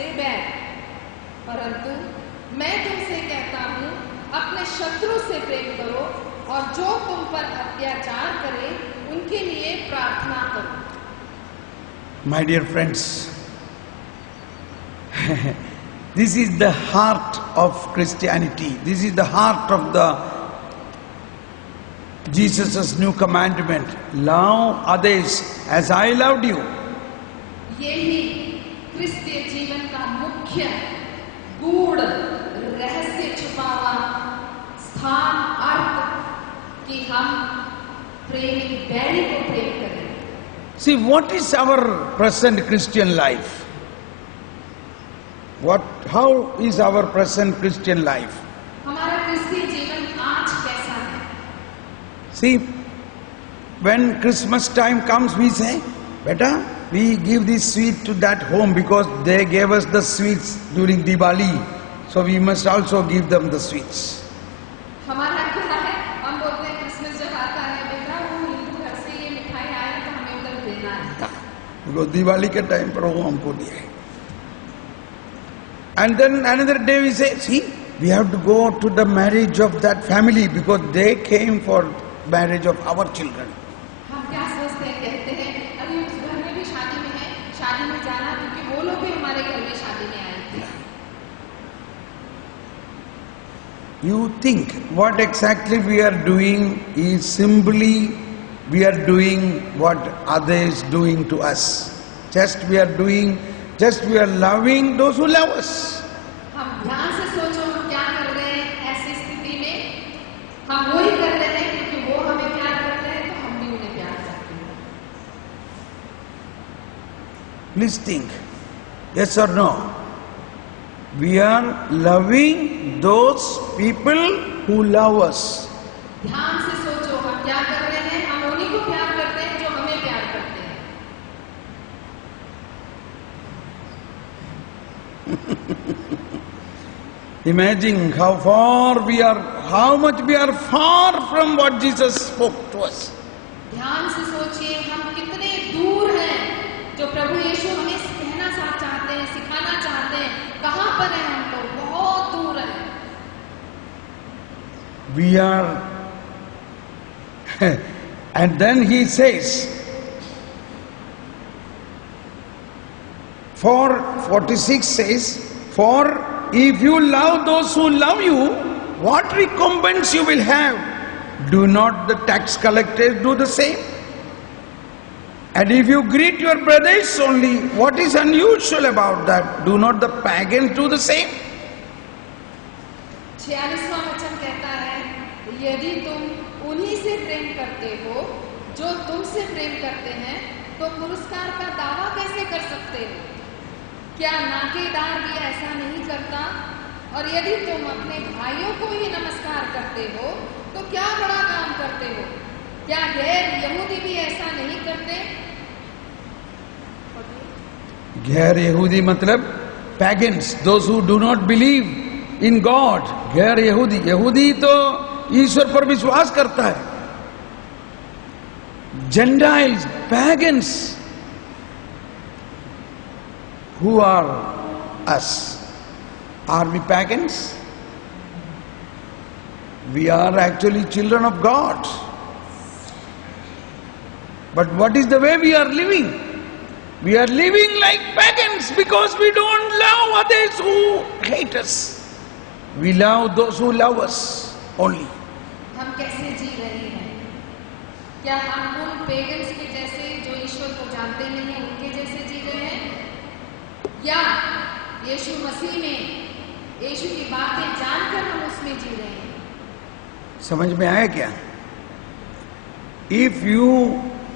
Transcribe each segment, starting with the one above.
से बैर, परंतु मैं तुमसे कहता हूँ, अपने शत्रु से प्रेम करो और जो तुम पर अत्याचार करे उनके लिए प्रार्थना करो। My dear friends, this is the heart of Christianity. This is the heart of the Jesus' new commandment. Love others as I loved you. यही क्रिस्तीय जीवन का मुख्य गूढ़ रहस्य छुपा हुआ स्थान अर्थ कि हम प्रेमी बैरी को प्रेम करें। See, what is our present Christian life? How is our present Christian life? हमारा क्रिस्तीय जीवन आज कैसा है? See, when Christmas time comes, we say, "Beta, we give this sweet to that home because they gave us the sweets during Diwali, so we must also give them the sweets." हमारा क्या है? हम बोलते हैं Christmas जब आता है, बेटा वो हिंदू घर से ये मिठाई आया तो हमें उधर देना है। Because Diwali के time पर वो हमको दिया है. And then another day we say, see, we have to go to the marriage of that family because they came for marriage of our children. हम क्या सोचते हैं? कहते हैं अरे उस घर में भी शादी में है, शादी में जाना क्योंकि वो लोग भी हमारे घर में शादी में आए थे। You think what exactly we are doing is simply we are doing what others doing to us. Just we are loving those who love us. हम ध्यान से सोचो हम क्या कर रहे हैं ऐसी स्थिति में? हम वही कर रहे हैं क्योंकि वो हमें प्यार करते हैं तो हम भी उन्हें प्यार करते हैं। Please think, yes or no? We are loving those people who love us. ध्यान से सोचो हम क्या कर रहे हैं? हम उन्हीं को प्यार करते हैं जो हमें प्यार करते हैं। Imagine how much we are far from what Jesus spoke to us. ध्यान से सोचिए हम कितने दूर हैं जो प्रभु यीशु हमें कहना चाहते हैं, सिखाना चाहते हैं। कहाँ पर हैं हम तो? बहुत दूर हैं। We are and then he says, for 46 says, for if you love those who love you, what recompense you will have? Do not the tax collectors do the same? And if you greet your brothers only, what is unusual about that? Do not the pagans do the same? 46वां वचन कहता है, यदि तुम उन्हीं से प्रेम करते हो जो तुमसे प्रेम करते हैं, तो पुरस्कार का दावा कैसे कर सकते हो? क्या नाकेदार भी ऐसा नहीं करता? और यदि तुम अपने भाइयों को ही नमस्कार करते हो, तो क्या बड़ा काम करते हो? क्या गैर यहूदी भी ऐसा नहीं करते? गैर यहूदी मतलब pagans, those who do not believe in God. गैर यहूदी तो ईश्वर पर विश्वास करता है. Gentiles, pagans, who are us? Are we pagans? We are actually children of God. But what is the way we are living? We are living like pagans because we don't love others who hate us. We love those who love us only. हम कैसे जी रहे हैं? क्या हम उन pagans के जैसे जो ईश्वर को जानते नहीं हैं उनके जैसे जी रहे हैं? या यीशु मसीह में यीशु की बातें जानकर हम उसमें जी रहे हैं? समझ में आया क्या? If you,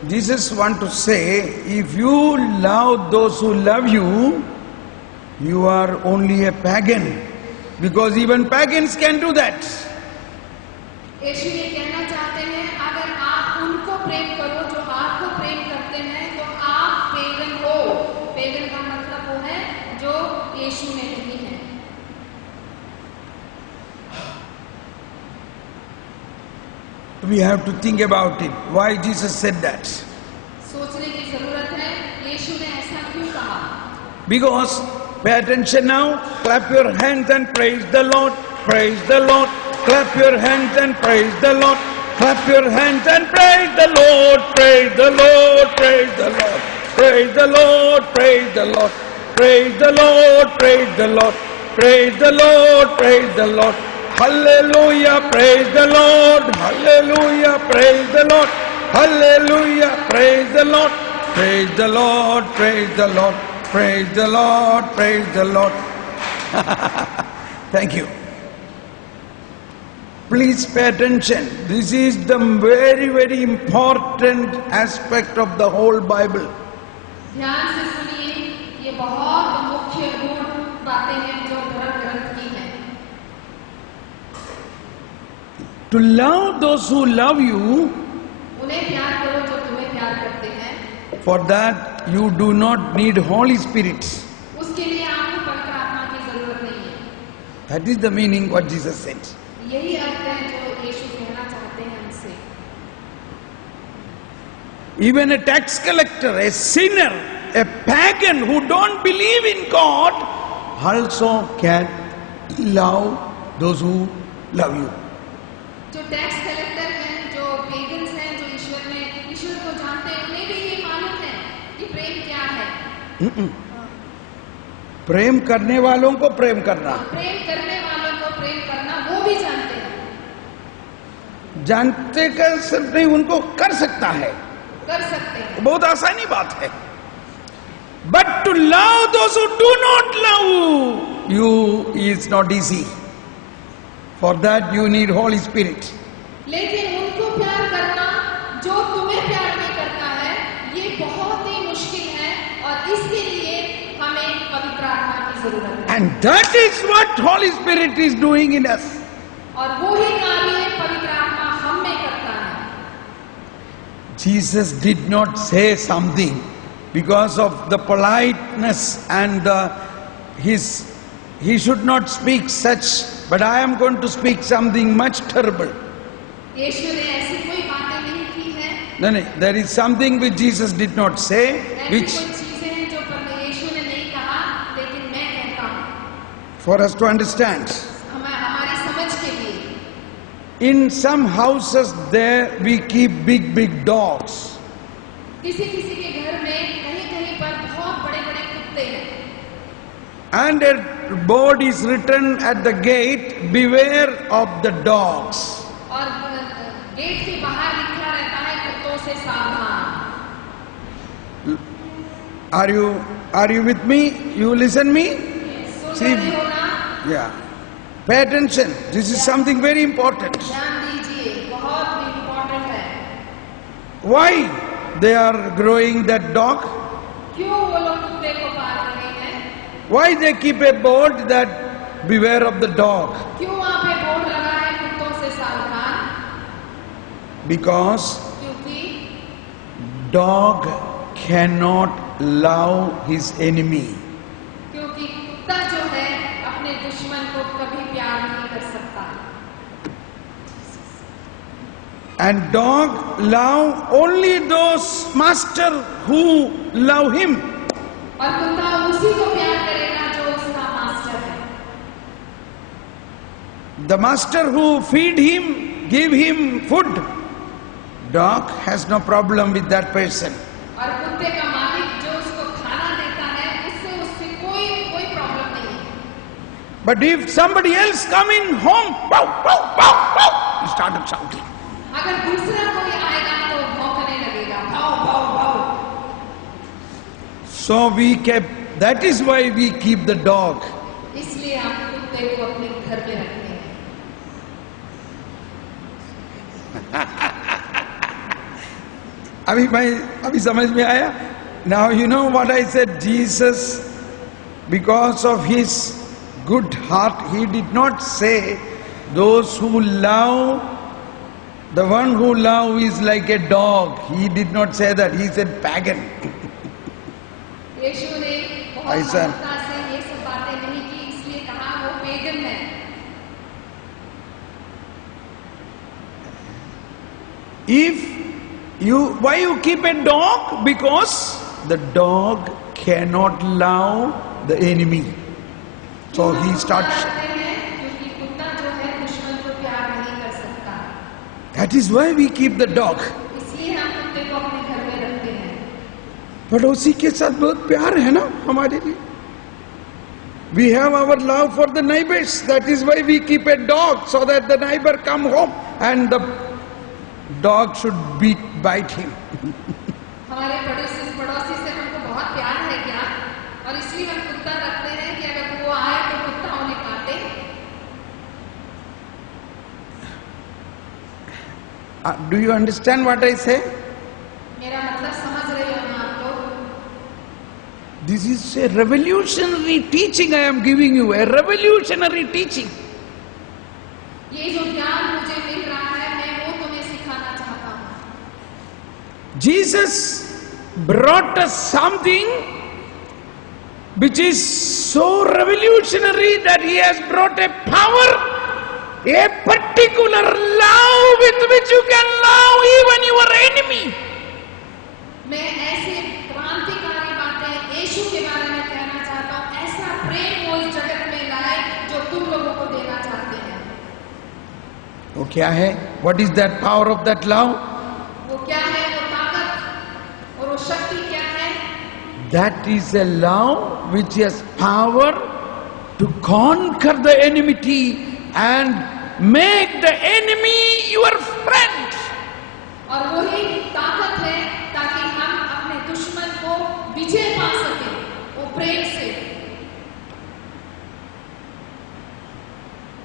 Jesus want to say, if you love those who love you, you are only a pagan, because even pagans can do that. यीशु ये कहना चाहते हैं, अगर आप उनको प्रेम करो जो आपको प्रेम करते हैं, तो आप पेगन हो। पेगन का मतलब वो है जो यीशु में नहीं है। We have to think about it. Why Jesus said that? सोचने की जरूरत है, यीशु ने ऐसा क्यों कहा? Because Pay attention now. Clap your hands and praise the Lord. Praise the Lord. Clap your hands and praise the Lord. Clap your hands and praise the Lord. Praise the Lord. Praise the Lord. Praise the Lord. Praise the Lord. Praise the Lord. Praise the Lord. Praise the Lord. Praise the Lord. Hallelujah. Praise the Lord. Hallelujah. Praise the Lord. Hallelujah. Praise the Lord. Praise the Lord. Praise the Lord. Praise the Lord. Praise the Lord. Thank you. Please pay attention. This is the very, very important aspect of the whole Bible. ध्यान से सुनिए, ये बहुत मुख्य गुण बातें हैं जो धर्म ग्रंथ की हैं। To love those who love you, उन्हें प्यार करो जो तुम्हें प्यार करते हैं। for that you do not need Holy Spirit. उसके लिए आपको पवित्र आत्मा की जरूरत नहीं है। That is the meaning what Jesus said. यही अर्थ है जो यीशु कहना चाहते हैं हमसे। Even a tax collector, a sinner, a pagan who don't believe in God also can love those who love you. जो टैक्स कलेक्टर हैं, जो पेगन्स हैं, जो ईश्वर को जानते हैं, उन्हें भी ये मालूम है कि प्रेम क्या है। प्रेम करने वालों को प्रेम करना, प्रेम करने वालों को प्रेम करना वो भी जानते हैं। जानते कर सिर्फ नहीं, उनको कर सकता है, कर सकते हैं। बहुत आसानी बात है। But to love those who do not love you is not easy. For that you need Holy Spirit. लेकिन उनको प्यार करना जो तुम्हें प्यार नहीं करता है, ये बहुत ही मुश्किल है और इसके लिए हमें पवित्र आत्मा की जरूरत है। And that is what Holy Spirit is doing in us. और वो ही कार्य पवित्र आत्मा हम में करता है। Jesus did not say something because of the politeness and he should not speak such, but I am going to speak something much terrible. यीशु ने ऐसी कोई बातें नहीं की हैं। No, there is something which Jesus did not say, which ऐसी कोई चीजें हैं जो यीशु ने नहीं कहा, लेकिन मैं कहता हूँ for us to understand. हमारी समझ के लिए। In some houses there we keep big dogs. किसी किसी के घर में कहीं कहीं पर बहुत बड़े बड़े कुत्ते हैं। And a board is written at the gate, beware of the dogs. और गेट के बाहर लिखा रहता है कुत्तों से सावधान। Are you with me? You listen me? Soon See, रहे हो ना? yeah. Pay attention. This is something very important. ध्यान दीजिए, बहुत ही इम्पोर्टेंट है। Why they are growing that dog? क्यों वो लोग कुत्ते को पाल रहे हैं? Why they keep a board that beware of the dog? क्यों वहाँ पे बोर्ड लगा है कुत्तों से सावधान? Because क्योंकि dog cannot love his enemy. क्योंकि कुत्ता जो है अपने दुश्मन को कभी प्यार नहीं कर सकता। And dog love only those master who love him. और कुत्ता उसी को प्यार करेगा जो उसका मास्टर है। The master who feed him, give him food. Dog has no problem with that person. और कुत्ते का मालिक जो उसको खाना देता है, उससे कोई प्रॉब्लम नहीं है। But if somebody else come in home, pow, pow, pow, pow, he started shouting. अगर दूसरा कोई आएगा तो भौंकने लगेगा, भाव भाव भाव। So that is why we keep the dog. इसलिए हम कुत्ते को अपने घर में रखते हैं। अभी समझ में आया? Now you know what I said. Jesus, because of his good heart, he did not say those who love, the one who love is like a dog. He did not say that. He said pagan. यीशु ने बहुत ऐसा ममता से ये सब बातें नहीं की, इसलिए कहा वो पेगन है। Why you keep a dog? Because the dog cannot love the enemy. So he starts. करते हैं क्योंकि कुत्ता जो है दुश्मन को प्यार नहीं कर सकता, That is why we keep the dog. इसलिए हम कुत्ते को अपने घर में रखते हैं। पड़ोसी के साथ बहुत प्यार है ना हमारे लिए. We have our love for the neighbors. That is why we keep a dog, so that the neighbor come home and the dog should bite him. हमारे पड़ोसी से हमको बहुत प्यार है क्या, और इसलिए हम कुत्ता रखते हैं कि अगर वो आए तो कुत्ता उन्हें काटे। Do you understand what I say? मेरा मतलब समझ रहे हो ना आप लोग? This is a revolutionary teaching I am giving you, a revolutionary teaching. ये जो ज्ञान मुझे मिल रहा है मैं वो तुम्हें सिखाना चाहता हूँ। Jesus brought us something which is so revolutionary that he has brought a power, a particular love with which you can love even your enemy. मैं ऐसे क्रांतिकारी बातें यीशु के बारे में कहना चाहता हूँ, ऐसा प्रेम वो इस जगत में लाए जो तुम लोगों को देना चाहते हैं। वो क्या है? What is that power of that love? वो क्या है, वो ताकत और वो शक्ति क्या है? That is a love which has power to conquer the enmity and make the enemy your friend. और वही ताकत है ताकि हम अपने दुश्मन को विजय पा सकें, वो प्रेम से।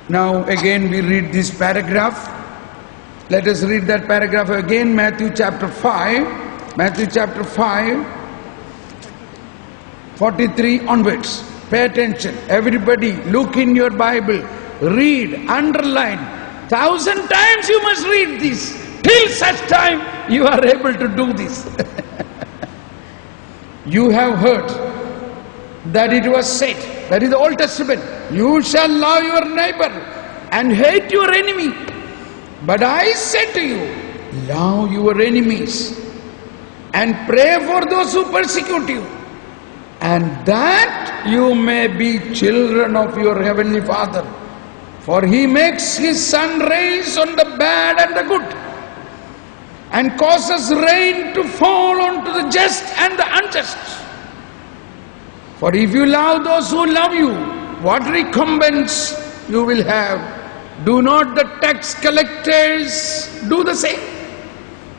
Now again we read this paragraph. Let us read that paragraph again, Matthew chapter 5. Matthew chapter 5, 43 onwards. Pay attention. Everybody look in your Bible. Read, underline. 1,000 times you must read this. Till such time you are able to do this. You have heard that it was said, that is the Old Testament, you shall love your neighbor and hate your enemy. But I say to you, love your enemies and pray for those who persecute you, and that you may be children of your heavenly Father. For he makes his sun rise on the bad and the good, and causes rain to fall onto the just and the unjust. For if you love those who love you, what recompense you will have? Do not the tax collectors do the same?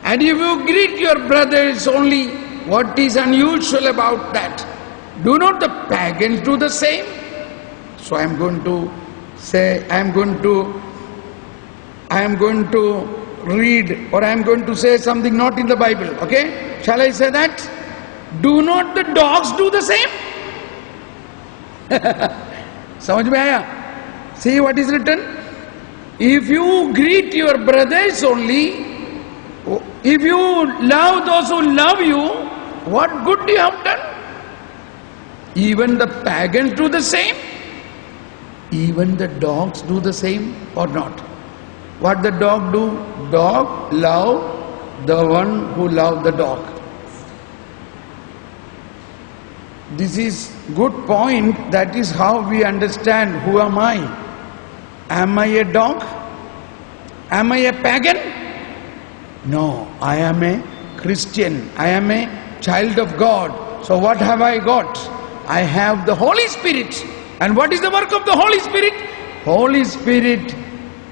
And if you greet your brothers only, what is unusual about that? Do not the pagans do the same? So I am going to read, or I am going to say something not in the Bible, okay? Shall I say that? Do not the dogs do the same? समझ में आया? See what is written? If you greet your brothers only, if you love those who love you, what good you have done? Even the pagans do the same? Even the dogs do the same or not? What the dog do? Dog love the one who love the dog. This is good point. That is how we understand who am I. Am I a dog? Am I a pagan? No, I am a Christian. I am a child of God. So what have I got? I have the Holy Spirit. And what is the work of the Holy Spirit? Holy Spirit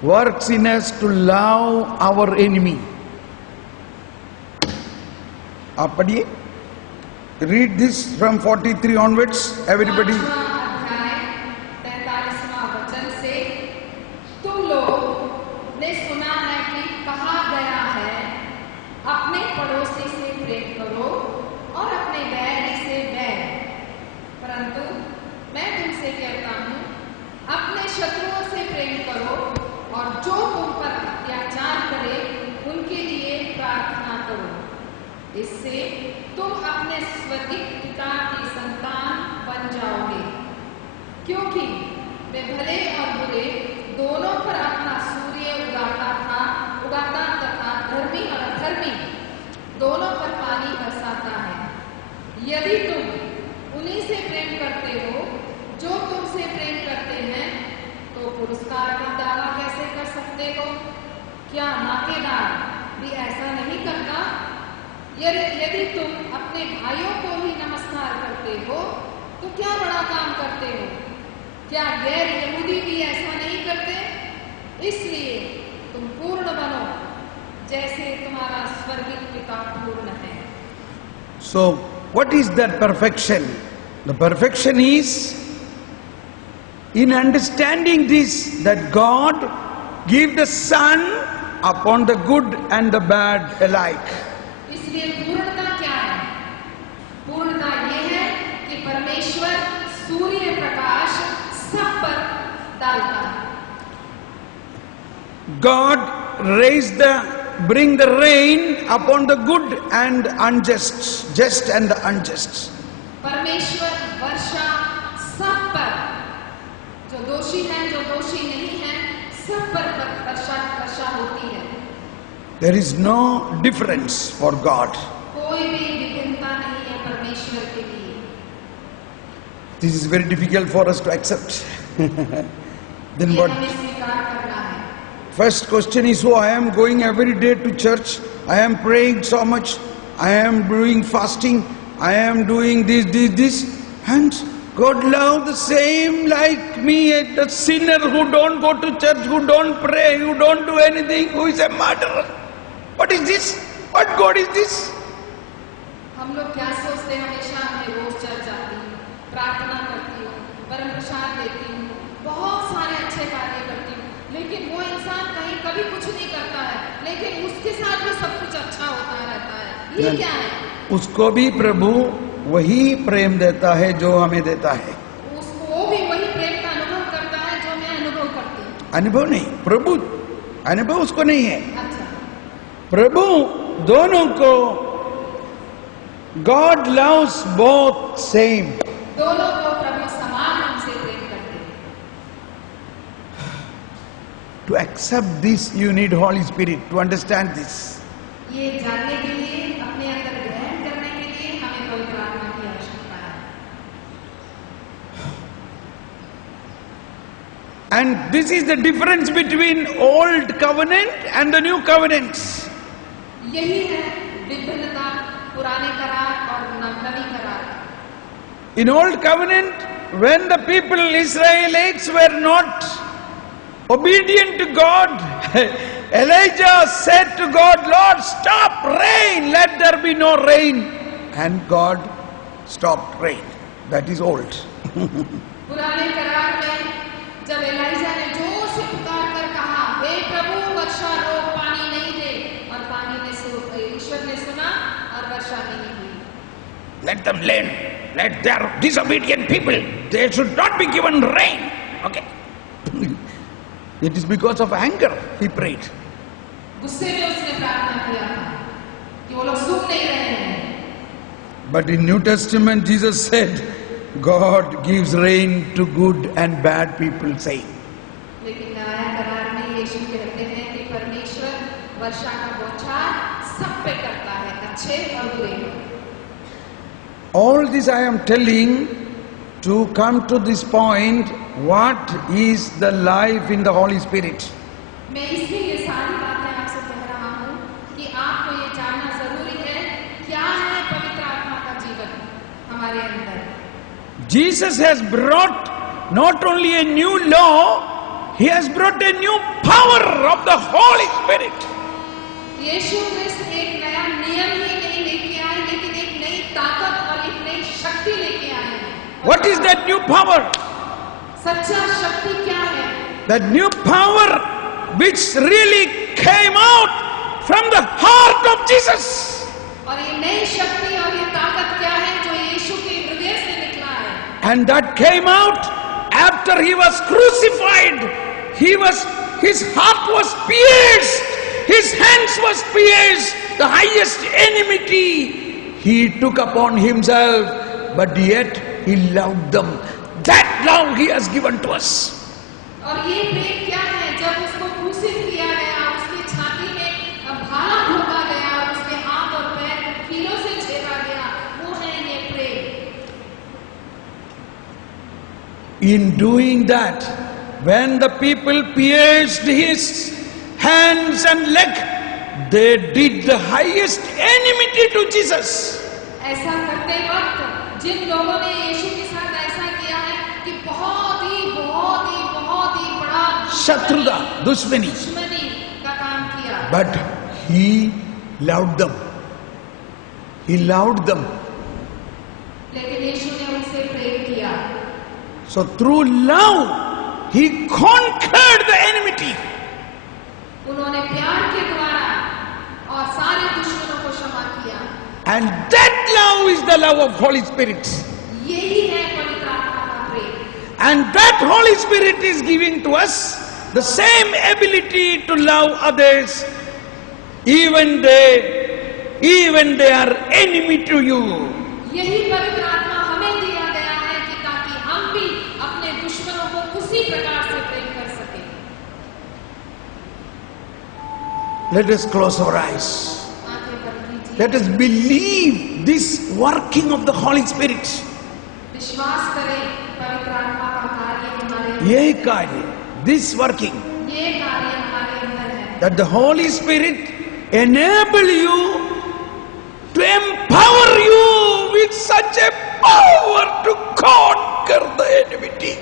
works in us to love our enemy. आप पढ़िए. Read this from 43 onwards. Everybody. 43वां वचन से, तुम लोग ने सुना है कि कहा गया है, अपने पड़ोसी से प्रेम करो और अपने बैरी से बैर। परंतु मैं तुमसे कहता हूँ, अपने शत्रुओं से प्रेम करो और जो तुम पर अत्याचार करे उनके लिए प्रार्थना करो। इससे तुम अपने स्वर्गीय पिता की संतान बन जाओगे, क्योंकि वे भले और बुरे दोनों पर अपना सूर्य उगाता तथा धर्मी और अधर्मी दोनों पर पानी बरसाता है। यदि तुम उन्हीं से प्रेम करते हो जो तुमसे प्रेम करते हैं, तो पुरस्कार का दावा कैसे कर सकते हो? क्या नाकेदार भी ऐसा नहीं करता? यदि तुम अपने भाइयों को ही नमस्कार करते हो, तो क्या बड़ा काम करते हो? क्या गैर यहूदी भी ऐसा नहीं करते? इसलिए तुम पूर्ण बनो, जैसे तुम्हारा स्वर्गीय पिता पूर्ण है। So, what is that perfection? The perfection is in understanding this, that God give the sun upon the good and the bad alike. इसलिए पूर्णता क्या है? पूर्णता ये है कि परमेश्वर सूर्य प्रकाश सब पर डालता है। God bring the rain upon the good and unjust, just and the unjust. परमेश्वर वर्षा सब पर, जो दोषी हैं, जो दोषी नहीं हैं, सब पर वर्षा होती है। There is no difference for God. कोई भी विभिन्नता नहीं है परमेश्वर के लिए। This is very difficult for us to accept. Then ये what? हमें स्वीकार करना है। First question is, oh, I am going every day to church, I am praying so much, I am doing fasting, I am doing this, and God love the same like me, the sinner who don't go to church, who don't pray, who don't do anything, who is a murderer. What is this? What God is this? हम लोग क्या सोचते हैं? हमेशा मैं रोज church जाती हूँ, प्रार्थना करती हूँ, परम प्रसाद देती हूँ, बहुत सारे अच्छे कार्य करती हूँ, लेकिन वो इंसान कहीं कभी कुछ नहीं करता है, लेकिन उसके साथ भी सब कुछ अच्छा होता रहता है। ये क्या है? उसको भी प्रभु वही प्रेम देता है जो हमें देता है। उसको भी वही प्रेम का अनुभव करता है जो मैं अनुभव करती हूँ। अनुभव नहीं, प्रभु अनुभव उसको नहीं है। अच्छा, प्रभु दोनों को, God loves both same. दोनों को प्रभु समान ढंग से प्रेम करते हैं। To accept this, you need Holy Spirit to understand this. ये जानने के लिए, अपने अंदर ग्रहण करने के लिए हमें पवित्र आत्मा की आवश्यकता है। And this is the difference between old covenant and the new covenants. यही है विभिन्नता पुराने करार और नवी करार। In old covenant, when the people Israelites were not obedient to God, Elijah said to God, Lord, stop rain, let there be no rain. And God stopped rain. That is old. पुराने करार में जब ELISA ने जोर से पुकार कर कहा, हे प्रभु वर्षा रोक, पानी नहीं दे, और पानी ने ईश्वर ने सुना और वर्षा नहीं हुई। Let them learn. Let their disobedient people, they should not be given rain. Okay. It is because of anger he prayed. गुस्से में उसने प्रार्थना किया था कि वो लोग सुन नहीं रहे हैं। But in New Testament, Jesus said, God gives rain to good and bad people, saying. लेकिन नया करार में यीशु कहते हैं कि परमेश्वर वर्षा का बौछार सब पे करता है, अच्छे और बुरे। All this I am telling to come to this point, what is the life in the Holy Spirit? मैं इसलिए ये सारी बातें आपसे कह रहा हूँ कि आपको ये जानना जरूरी है, क्या है पवित्र आत्मा का जीवन हमारे अंदर। Jesus has brought not only a new law, he has brought a new power of the Holy Spirit. यीशु क्रिस्त एक नया नियम ही नहीं लेके आए, लेकिन एक नई ताकत और एक नई शक्ति लेके आए हैं। What is that new power? सच्चा शक्ति क्या है? That new power which really came out from the heart of Jesus. और ये नई शक्ति और ये ताकत क्या है जो यीशु के हृदय से निकला है? And that came out after he was crucified. His heart was pierced. His hands was pierced. The highest enmity he took upon himself, but yet he loved them. That love he has given to us. और ये प्रेम क्या है? जब उसको क्रूसिफ किया गया, उसकी छाती में भाला ठोका गया और उसके हाथ और पैर कीलों से छेदा गया, वो है ये प्रेम। In doing that, when the people pierced his hands and leg, they did the highest enmity to Jesus. ऐसा करते वक्त जिन लोगों ने यीशु के साथ ऐसा किया है कि बहुत ही बड़ा Shatruta, दुश्मनी. का काम किया. But he loved them. He loved them. लेकिन यीशु ने उनसे प्रेम किया. So through love, he conquered the enmity. उन्होंने प्यार के द्वारा और सारे दुश्मनों को क्षमा किया. And that love is the love of Holy Spirit. यही है पवित्र आत्मा का प्रेम. And that Holy Spirit is giving to us the same ability to love others, even they are enemy to you. यही पवित्र आत्मा हमें दिया गया है कि ताकि हम भी अपने दुश्मनों को उसी प्रकार से प्रेम कर सकें. Let us close our eyes. आंखें बंद कीजिए. Let us believe this working of the Holy Spirit. विश्वास करें पवित्र आत्मा का कार्य हमारे ये कार्य, this working, ये कार्य हमारे अंदर है. that the Holy Spirit enable you to empower you with such a power to conquer the enmity.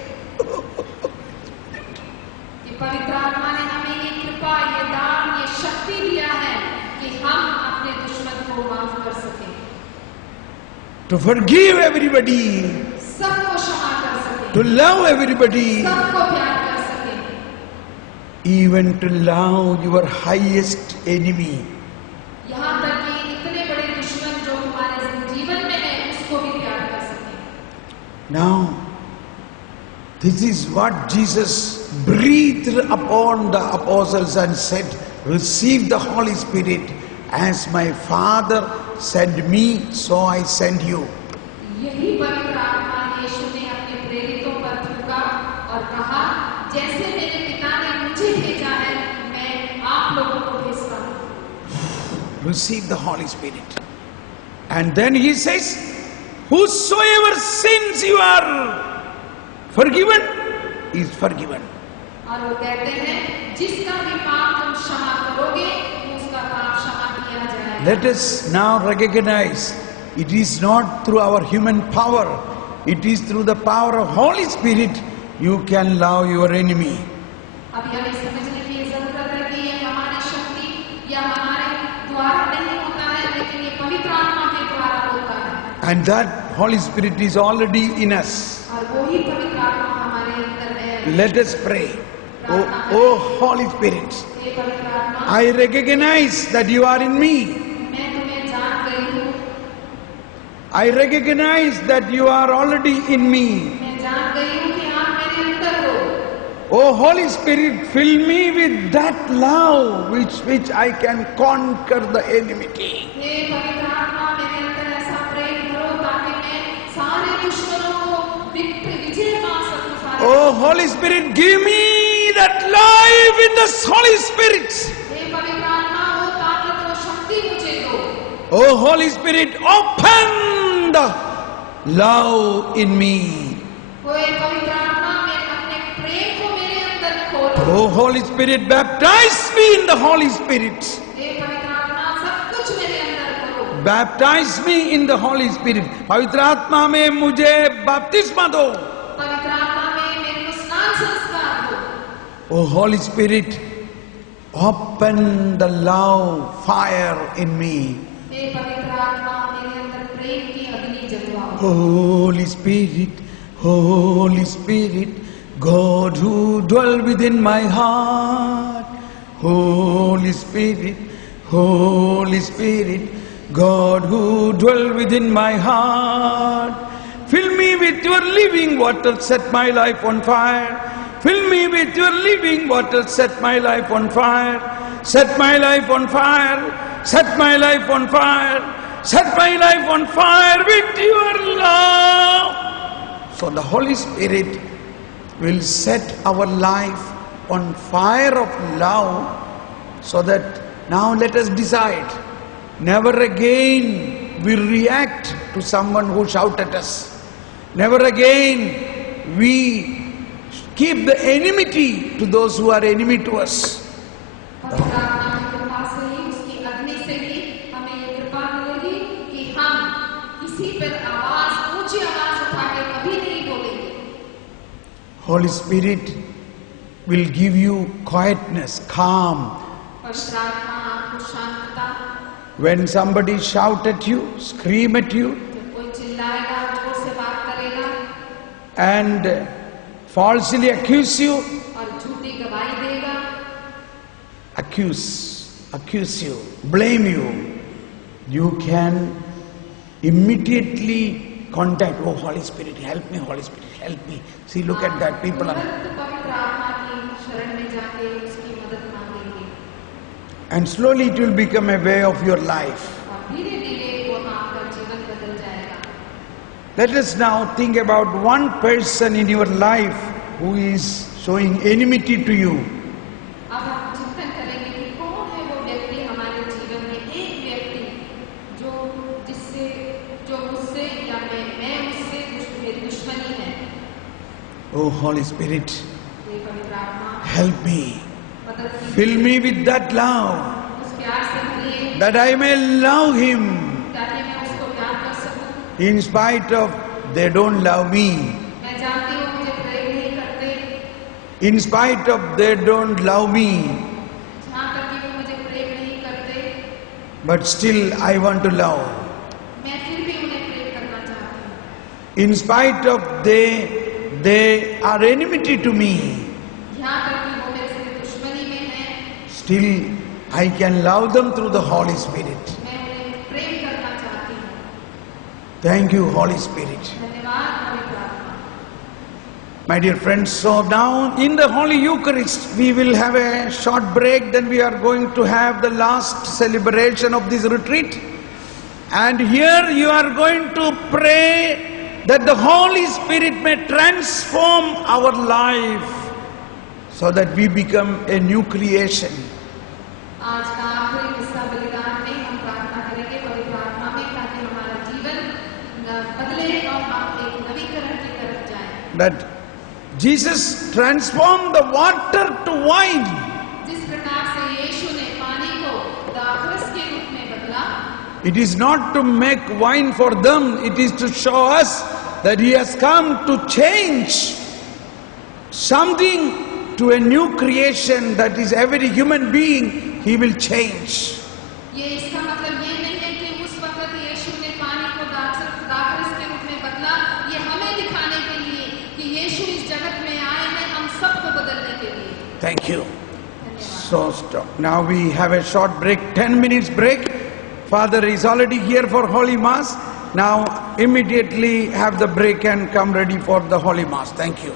कि पवित्र आत्मा ने हमें ये कृपा, ये दान, ये शक्ति दिया है कि हम अपने दुश्मन को माफ कर सकें, To forgive everybody, सबको क्षमा कर सकें, to love everybody, सबको प्यार कर सकें, even to love your highest enemy. यहाँ तक कि इतने बड़े दुश्मन जो तुम्हारे जीवन में है उसको भी प्यार कर सकें. Now, this is what Jesus breathed upon the apostles and said, receive the Holy Spirit, as my Father sent me, so I send you. यही पवित्र आत्मा यीशु ने अपने प्रेरितों पर थूका और कहा, जैसे मेरे पिता ने मुझे भेजा है, मैं आप लोगों को भेजता हूँ. Receive the Holy Spirit. And then he says, whosoever sins you are forgiven is forgiven. और वो कहते हैं, जिसका भी पाप तुम क्षमा करोगे, उसका पाप क्षमा किया जाएगा. Let us now recognize it is not through our human power, it is through the power of Holy Spirit you can love your enemy. अब हमें समझने की जरूरत है कि ये हमारी शक्ति या हमारे द्वारा नहीं होता है, लेकिन ये पवित्र आत्मा के द्वारा होता है. And that Holy Spirit is already in us. और वो ही पवित्र आत्मा हमारे अंदर है. Let us pray. Oh Holy Spirit, ये पवित्र आत्मा, I recognize that you are in me. मैं तुम्हें जान गई हूँ, I recognize that you are already in me. मैं जान गई हूँ कि आप मेरे अंदर हो. Oh Holy Spirit, fill me with that love which I can conquer the enmity. हे पवित्र आत्मा, मेरे अंदर ऐसा प्रेम भरो ताकि मैं सारे दुश्मनों को विजय पा सकूं. सारे Oh Holy Spirit, give me that life in the Holy Spirit. हे पवित्र आत्मा, वो ताकत और शक्ति मुझे दो. Oh Holy Spirit, open the love in me. हे पवित्र आत्मा, मैं अपने प्रेम को मेरे अंदर खोलो. Oh Holy Spirit, baptize me in the Holy Spirit. हे पवित्र आत्मा, सब कुछ मेरे अंदर करो. Baptize me in the Holy Spirit. पवित्र आत्मा में मुझे बपतिस्मा दो. पवित्र आत्मा में मेरे को स्नान संस्कार दो. Oh Holy Spirit, open the love fire in me. हे पवित्र आत्मा, मेरे अंदर प्रेम की अग्नि जलवाओ. Holy Spirit, Holy Spirit, God who dwell within my heart. Holy Spirit, Holy Spirit, God who dwell within my heart. Fill me with your living water, set my life on fire. Fill me with your living water, set my life on fire. Set my life on fire, set my life on fire, set my life on fire with your love. So the Holy Spirit will set our life on fire of love, so that now let us decide, never again we react to someone who shout at us. Never again we keep the enmity to those who are enemy to us. और प्रार्थना की कृपा से ही, उसकी अग्नि से ही हमें ये कृपा मिलेगी कि हम किसी पर ऊंची आवाज उठा के कभी नहीं बोलेंगे। Holy Spirit will give you quietness, calm. पवित्र आत्मा आपको शांतता, When somebody shout at you, scream at you, जब कोई चिल्लाएगा, जोर से बात करेगा and falsely accuse you, और झूठी गवाही देगा, accuse you, blame you, you can immediately contact, oh Holy Spirit, help me, Holy Spirit, help me. See, look at that, people are... तुरंत पवित्र आत्मा की शरण में जाके उसकी मदद मांगेंगे And slowly it will become a way of your life. और धीरे धीरे वो आपका जीवन बदल जाएगा। Let us now think about one person in your life who is showing enmity to you. अब हम चिंतन करेंगे कि कौन है वो व्यक्ति हमारे जीवन में, एक व्यक्ति जो मुझसे या मैं उससे मेरी दुश्मनी है। Oh Holy Spirit, ये पवित्र आत्मा help me, मदद कीजिए, fill me with that love, उस प्यार से भरिए that I may love him ताकि मैं उसको प्यार कर सकूं। in spite of they don't love me, मैं जानती हूँ मुझे प्रेम नहीं करते, in spite of they don't love me, जहाँ तक कि वो मुझे प्रेम नहीं करते, but still I want to love. मैं फिर भी उन्हें प्रेम करना चाहती हूँ। In spite of they are enmity to me, यहाँ तक कि वो मेरे से दुश्मनी में है, still I can love them through the Holy Spirit. मैं उन्हें प्रेम करना चाहती हूँ। Thank you, Holy Spirit. धन्यवाद पवित्र आत्मा। My dear friends, so now in the Holy Eucharist we will have a short break, then we are going to have the last celebration of this retreat. And here you are going to pray that the Holy Spirit may transform our life so that we become a new creation. आज का आखिरी हिस्सा बलिदान में हम प्रार्थना करेंगे पवित्र आत्मा में, ताकि हमारा जीवन बदले और हम एक नवीकरण की तरफ जाएं। That Jesus transformed the water to wine. जिस प्रकार से यीशु ने पानी को दाखरस के रूप में बदला, It is not to make wine for them, it is to show us that He has come to change something to a new creation, that is every human being, He will change. ये इसका मतलब ये नहीं है कि उस वक्त यीशु ने पानी को दाखरस के रूप में बदला, ये हमें दिखाने के लिए कि यीशु इस जगत में आए हैं हम सबको बदलने के लिए। Thank you. धन्यवाद। So stop. Now we have a short break, 10 minutes break. Father is already here for Holy Mass. Now immediately have the break and come ready for the Holy Mass. Thank you.